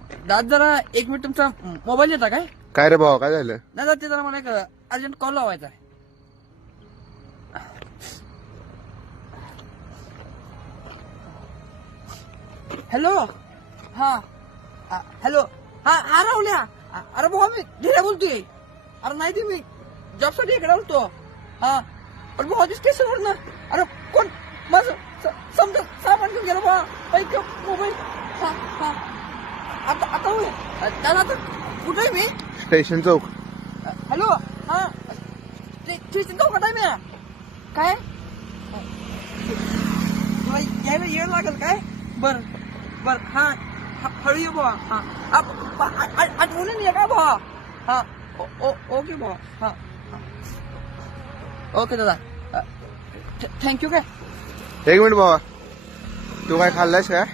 दादा जरा एक मिनिट तुमचा मोबाईल देता काय? काय रे भावा, काय झालं? दादा ते जरा मला एक अर्जंट कॉल लावायचा आहे. हॅलो. हा हॅलो. हा राहुल्या. अरे भाऊ मी धीरे बोलतोय. अरे नाही ते मी जॉबसाठी इकडे आलतो. हा पण भाऊ स्टेशनवर ना. अरे कोण माझं समजा सामान घेऊन गेलं भाऊ. पैक मोबाईल. हा हा आता होय दादा. आता कुठे आहे मी? स्टेशन चौक. हॅलो. हा स्टेशन चौकात आहे मी. काय तुला यायला येळ लागेल काय? बर बर. हा हळू ये भावा. हा आठवून ये का भावा? हा ओके भावा. हा ओके दादा. थँक्यू काय? एक मिनिट भावा, तू काय खाल्लास काय?